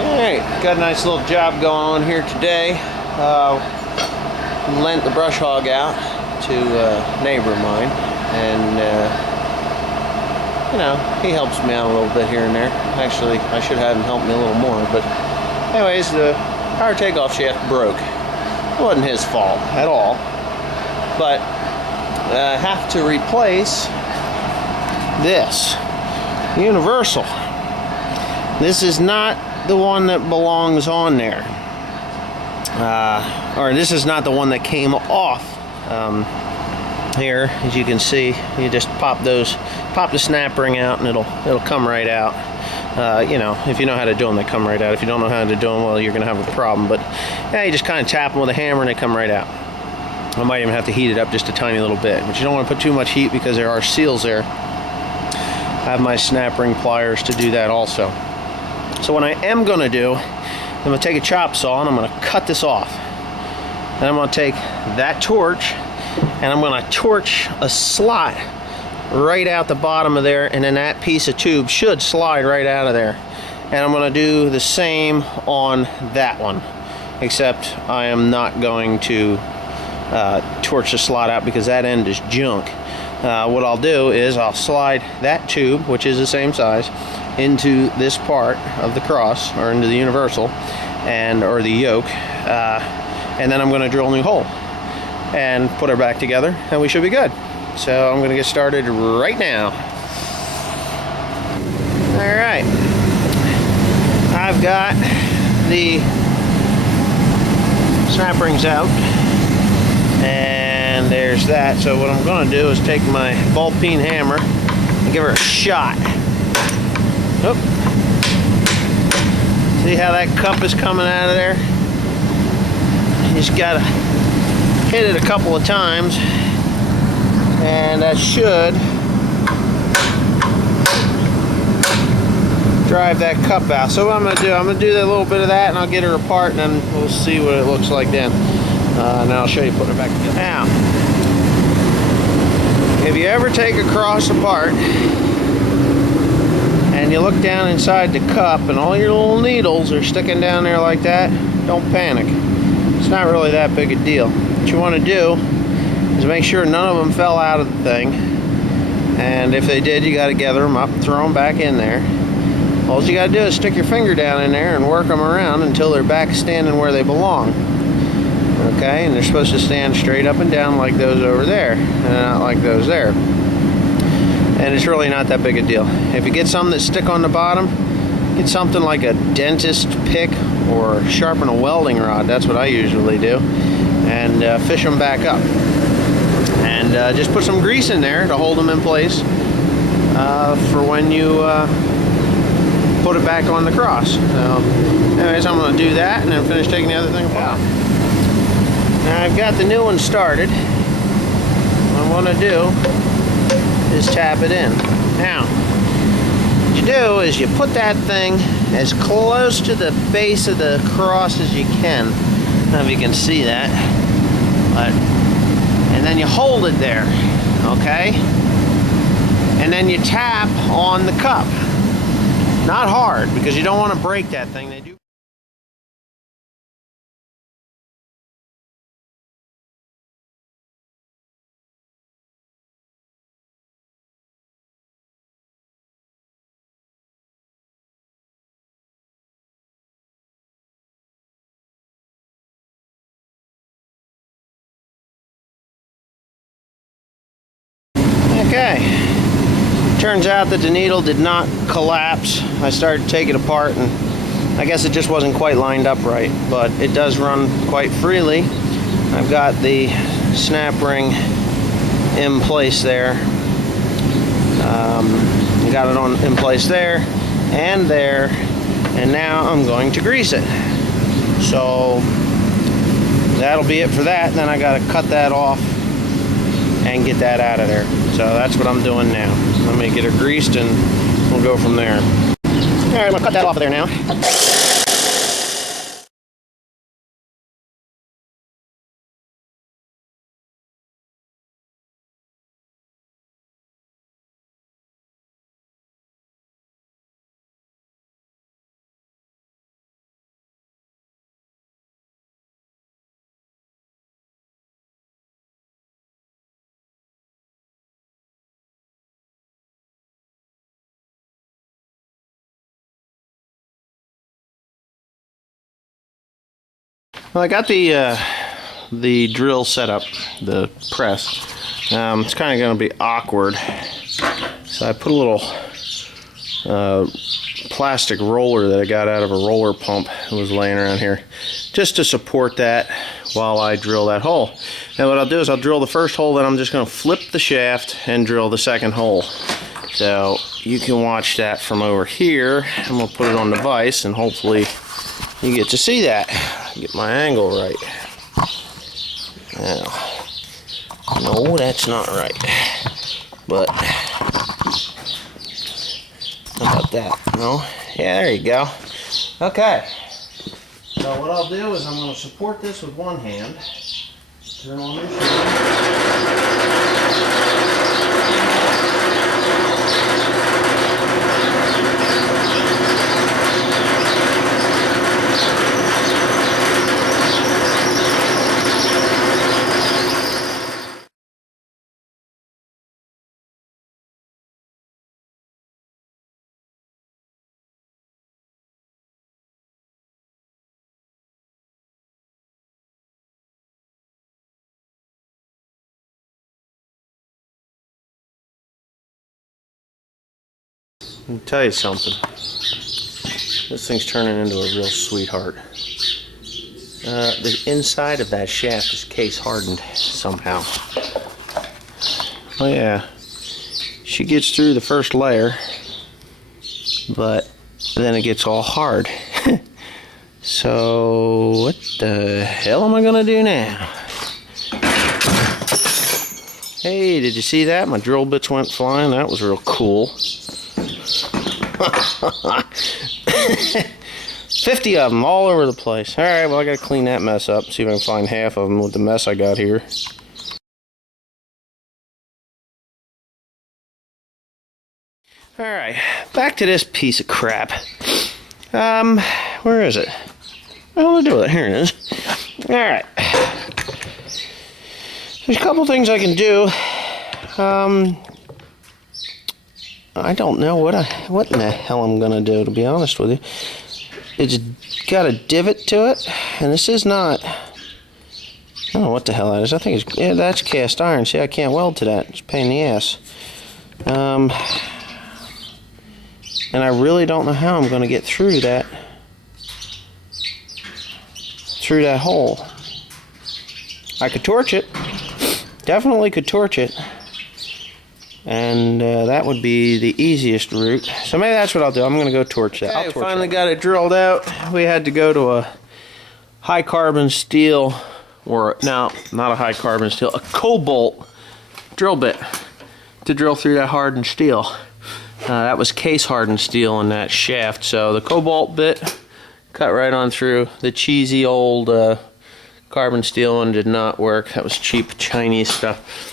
Alright, got a nice little job going on here today. Lent the brush hog out to a neighbor of mine, and you know, he helps me out a little bit here and there. Actually, I should have him help me a little more, but anyways, the power takeoff shaft broke. It wasn't his fault at all, but I have to replace this universal. This is not the one that belongs on there, or this is not the one that came off. Here, as you can see, you just pop the snap ring out, and it'll come right out. You know, if you know how to do them, they come right out. If you don't know how to do them, well, you're gonna have a problem. But yeah, you just kind of tap them with a hammer, and they come right out. I might even have to heat it up just a tiny little bit, but you don't want to put too much heat because there are seals there. I have my snap ring pliers to do that also. So what I am going to do, I'm going to take a chop saw and I'm going to cut this off. Then I'm going to take that torch and I'm going to torch a slot right out the bottom of there, and then that piece of tube should slide right out of there. And I'm going to do the same on that one, except I am not going to torch the slot out because that end is junk. What I'll do is I'll slide that tube, which is the same size, into this part of the cross, or into the universal, or the yoke, and then I'm going to drill a new hole and put her back together, and we should be good. So I'm going to get started right now. Alright, I've got the snap rings out, and there's that. So what I'm going to do is take my ball peen hammer and give her a shot. Oop. See how that cup is coming out of there? You just got to hit it a couple of times, and that should drive that cup out. So what I'm going to do, I'm going to do a little bit of that, and I'll get her apart, and then we'll see what it looks like then. And I'll show you putting it back together. Now, if you ever take a cross apart and you look down inside the cup and all your little needles are sticking down there like that, don't panic. It's not really that big a deal. What you want to do is make sure none of them fell out of the thing, and if they did, you got to gather them up, throw them back in there. All you got to do is stick your finger down in there and work them around until they're back standing where they belong. Okay, and they're supposed to stand straight up and down like those over there, and not like those there. And it's really not that big a deal. If you get some that stick on the bottom, get something like a dentist pick or sharpen a welding rod. That's what I usually do, and fish them back up. And just put some grease in there to hold them in place for when you put it back on the cross. So, anyways, I'm going to do that and then finish taking the other thing apart. Now I've got the new one started. What I want to do is tap it in. Now, what you do is you put that thing as close to the base of the cross as you can. I don't know if you can see that, and then you hold it there, okay? And then you tap on the cup. Not hard, because you don't want to break that thing. They do. Okay, turns out that the needle did not collapse. I started to take it apart, and I guess it just wasn't quite lined up right, but it does run quite freely. I've got the snap ring in place there. I got it in place there, and now I'm going to grease it. So that'll be it for that. Then I got to cut that off and get that out of there. So that's what I'm doing now. Let me get her greased and we'll go from there. Alright, I'm going to cut that off of there now. Well, I got the drill set up, the press. It's kind of going to be awkward, so I put a little plastic roller that I got out of a roller pump that was laying around here, just to support that while I drill that hole. And what I'll do is I'll drill the first hole, then I'm just going to flip the shaft and drill the second hole. So you can watch that from over here. I'm going to put it on the vise, and hopefully you get to see that. Get my angle right. Now, no, that's not right. But how about that? No? Yeah, there you go. Okay. So what I'll do is I'm going to support this with one hand. Turn on the Let me tell you something. This thing's turning into a real sweetheart. The inside of that shaft is case hardened somehow. Oh yeah, she gets through the first layer, but then it gets all hard. So what the hell am I gonna do now? Hey, did you see that? My drill bits went flying. That was real cool. 50 of them all over the place. Alright, well I gotta clean that mess up, see if I can find half of them with the mess I got here. Alright, back to this piece of crap. Where is it? What do I do with it? Here it is. Alright. There's a couple things I can do. I don't know what in the hell I'm gonna do, to be honest with you. It's got a divot to it, and this is not. I don't know what the hell that is. I think it's, yeah, that's cast iron. See, I can't weld to that. It's a pain in the ass. And I really don't know how I'm gonna get through that hole. I could torch it. Definitely could torch it. And that would be the easiest route. So maybe that's what I'll do. I'm going to go torch that. Okay, finally got it drilled out. We had to go to a high carbon steel, or no, not a high carbon steel, a cobalt drill bit to drill through that hardened steel. That was case hardened steel in that shaft. So the cobalt bit cut right on through. The cheesy old carbon steel one did not work. That was cheap Chinese stuff.